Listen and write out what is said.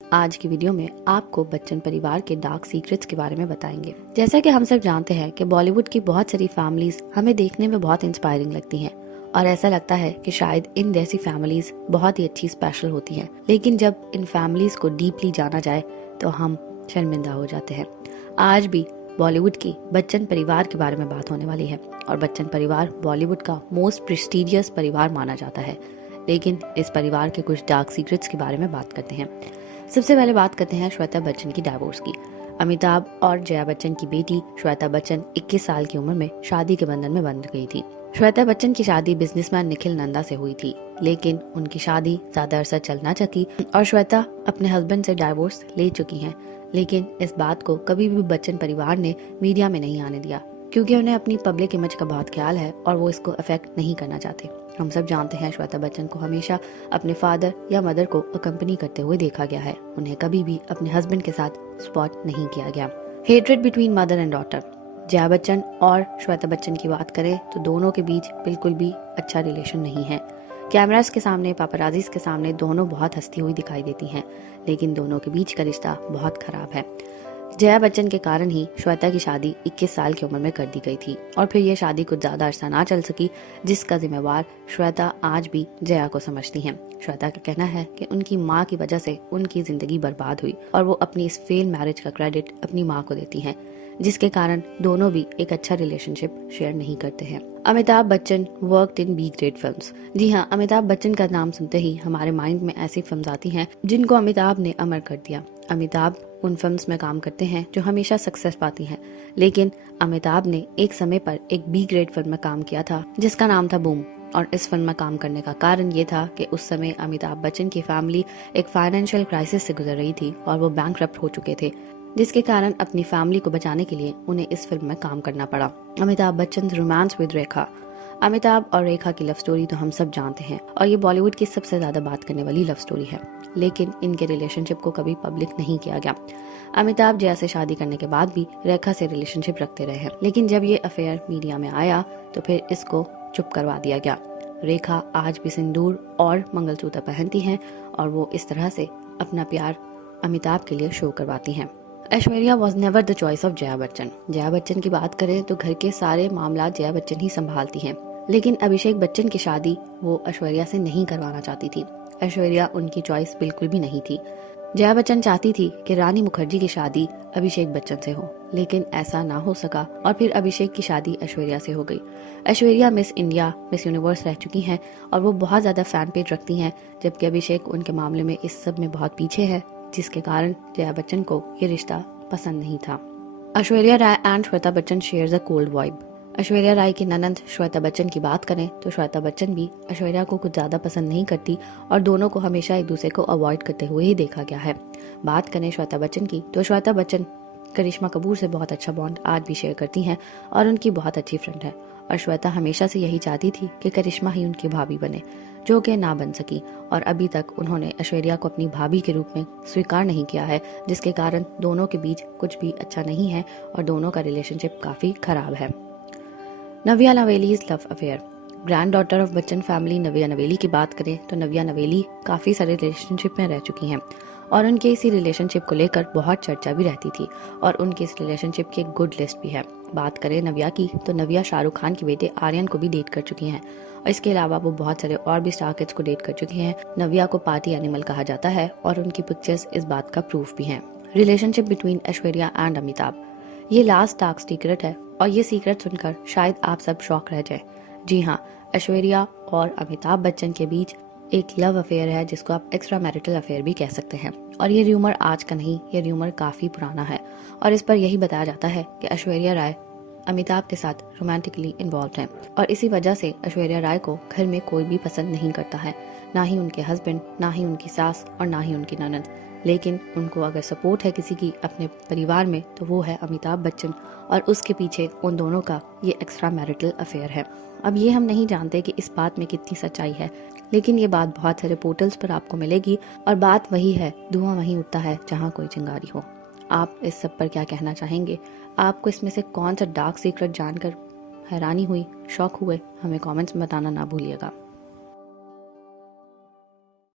आज की वीडियो में आपको बच्चन परिवार के डार्क सीक्रेट्स के बारे में बताएंगे। जैसा कि हम सब जानते हैं कि बॉलीवुड की बहुत सारी फैमिलीज हमें देखने में बहुत इंस्पायरिंग लगती हैं और ऐसा लगता है कि शायद इन जैसी फैमिलीज बहुत ही अच्छी स्पेशल होती हैं। लेकिन जब इन फैमिलीज को डीपली जाना जाए तो हम शर्मिंदा हो जाते हैं। आज भी बॉलीवुड की बच्चन परिवार के बारे में बात होने वाली है और बच्चन परिवार बॉलीवुड का मोस्ट प्रेस्टिजियस परिवार माना जाता है। लेकिन इस परिवार के कुछ डार्क सीक्रेट्स के बारे में बात करते हैं। सबसे पहले बात करते हैं श्वेता बच्चन की डाइवोर्स की। अमिताभ और जया बच्चन की बेटी श्वेता बच्चन 21 साल की उम्र में शादी के बंधन में बंध गई थी। श्वेता बच्चन की शादी बिजनेसमैन निखिल नंदा से हुई थी, लेकिन उनकी शादी ज्यादा अरसा चल ना सकी और श्वेता अपने हस्बैंड से डाइवोर्स ले चुकी हैं। लेकिन इस बात को कभी भी बच्चन परिवार ने मीडिया में नहीं आने दिया, क्योंकि उन्हें अपनी पब्लिक इमेज का बहुत ख्याल है और वो इसको अफेक्ट नहीं करना चाहते। हम सब जानते हैं श्वेता बच्चन को हमेशा अपने फादर या मदर को अकम्पनी करते हुए देखा गया है। उन्हें कभी भी अपने हस्बैंड के साथ स्पॉट नहीं किया गया। Hatred between mother and daughter. Jaya Bachchan और श्वेता बच्चन की बात करें तो दोनों के बीच बिल्कुल भी अच्छा रिलेशन नहीं है। कैमरास के सामने, पापराजीज के सामने दोनों बहुत हंसती हुई दिखाई देती हैं, लेकिन दोनों के बीच का रिश्ता बहुत खराब है। जया बच्चन के कारण ही श्वेता की शादी 21 साल की उम्र में कर दी गई थी और फिर यह शादी कुछ ज्यादा अरसा ना चल सकी, जिसका जिम्मेवार श्वेता आज भी जया को समझती हैं। श्वेता का कहना है कि उनकी माँ की वजह से उनकी जिंदगी बर्बाद हुई और वो अपनी इस फेल मैरिज का क्रेडिट अपनी माँ को देती हैं, जिसके कारण दोनों भी एक अच्छा रिलेशनशिप शेयर नहीं करते हैं। Amitabh Bachchan worked in B grade films. जी हाँ, अमिताभ बच्चन का नाम सुनते ही हमारे माइंड में ऐसी फिल्म्स आती हैं जिनको अमिताभ ने अमर कर दिया। अमिताभ उन फिल्म्स में काम करते हैं जो हमेशा सक्सेस पाती हैं, लेकिन अमिताभ ने एक समय पर एक बी ग्रेड फिल्म में काम किया था जिसका नाम था बूम। और इस फिल्म में काम करने का कारण ये था कि उस समय अमिताभ बच्चन की फैमिली एक फाइनेंशियल क्राइसिस से गुजर रही थी और वो बैंकरप्ट हो चुके थे, जिसके कारण अपनी फैमिली को बचाने के लिए उन्हें इस फिल्म में काम करना पड़ा। अमिताभ बच्चन रोमांस विद रेखा। अमिताभ और रेखा की लव स्टोरी तो हम सब जानते हैं और ये बॉलीवुड की सबसे ज्यादा बात करने वाली लव स्टोरी है, लेकिन इनके रिलेशनशिप को कभी पब्लिक नहीं किया गया। अमिताभ जया से शादी करने के बाद भी रेखा से रिलेशनशिप रखते रहे हैं, लेकिन जब ये अफेयर मीडिया में आया तो फिर इसको चुप करवा दिया गया। रेखा आज भी सिंदूर और मंगलसूत्र पहनती हैं और वो इस तरह से अपना प्यार अमिताभ के लिए शो करवाती हैं। Aishwarya was never the choice of Jaya Bachchan. Jaya Bachchan की बात करें तो घर के सारे मामला जया बच्चन ही संभालती हैं, लेकिन अभिषेक बच्चन की शादी वो ऐश्वर्या से नहीं करवाना चाहती थी। ऐश्वर्या उनकी चॉइस बिल्कुल भी नहीं थी। जया बच्चन चाहती थी कि रानी मुखर्जी की शादी अभिषेक बच्चन से हो, लेकिन ऐसा ना हो सका और फिर अभिषेक की शादी ऐश्वर्या से हो गई। Aishwarya miss India, miss universe रह चुकी हैं और वो बहुत ज्यादा फैन पेज रखती हैं, जबकि अभिषेक उनके मामले में इस सब में बहुत पीछे है, जिसके कारण जया बच्चन को ये रिश्ता पसंद नहीं था। Aishwarya Rai and Shweta Bachchan shares a cold vibe. Aishwarya Rai की ननंद श्वेता बच्चन की बात करें तो श्वेता बच्चन भी ऐश्वर्या को कुछ ज्यादा पसंद नहीं करती और दोनों को हमेशा एक दूसरे को अवॉइड करते हुए ही देखा गया है। बात करें श्वेता बच्चन की तो श्वेता बच्चन करिश्मा कपूर से बहुत अच्छा बॉन्ड आज भी शेयर करती हैं और उनकी बहुत अच्छी फ्रेंड है। और श्वेता हमेशा से यही चाहती थी कि करिश्मा ही उनकी भाभी बने, जो कि ना बन सकी और अभी तक उन्होंने ऐश्वर्या को अपनी भाभी के रूप में स्वीकार नहीं किया है, जिसके कारण दोनों के बीच कुछ भी अच्छा नहीं है और दोनों का रिलेशनशिप काफी खराब है। Navya Naveli's love affair. Granddaughter of Bachchan family Navya Naveli की बात करें तो नव्या नवेली काफी सारे रिलेशनशिप में रह चुकी हैं और उनके इसी रिलेशनशिप को लेकर बहुत चर्चा भी रहती थी और उनके इस रिलेशनशिप की एक गुड लिस्ट भी है। बात करें नव्या की तो नव्या शाहरुख खान के बेटे आर्यन को भी डेट कर चुकी हैं और इसके अलावा वो बहुत सारे और भी स्टार किड्स को डेट कर चुकी हैं। नव्या को पार्टी एनिमल कहा जाता है और उनकी पिक्चर्स इस बात का प्रूफ भी हैं। Relationship between Aishwarya and Amitabh. ये लास्ट डार्क सीक्रेट है और ये सीक्रेट सुनकर शायद आप सब शॉक रह जाए। जी हाँ, ऐश्वर्या और अमिताभ बच्चन के बीच एक लव अफेयर है, जिसको आप एक्स्ट्रा मैरिटल अफेयर भी कह सकते हैं। और ये र्यूमर आज का नहीं, ये र्यूमर काफी पुराना है और इस पर यही बताया जाता है कि ऐश्वर्या राय अमिताभ के साथ रोमांटिकली इन्वॉल्व हैं और इसी वजह से ऐश्वर्या राय को घर में कोई भी पसंद नहीं करता है, ना ही उनके हस्बैंड, ना ही उनकी सास और ना ही उनकी ननद। लेकिन उनको अगर सपोर्ट है किसी की अपने परिवार में तो वो है अमिताभ बच्चन और उसके पीछे उन दोनों का ये एक्स्ट्रा मैरिटल अफेयर है। अब ये हम नहीं जानते कि इस बात में कितनी सच्चाई है, लेकिन ये बात बहुत सारे पोर्टल्स पर आपको मिलेगी और बात वही है, धुआं वहीं उठता है जहाँ कोई चिंगारी हो। आप इस सब पर क्या कहना चाहेंगे? आपको इसमें से कौन सा डार्क सीक्रेट जानकर हैरानी हुई, शॉक हुए? हमें कमेंट्स में बताना ना भूलिएगा।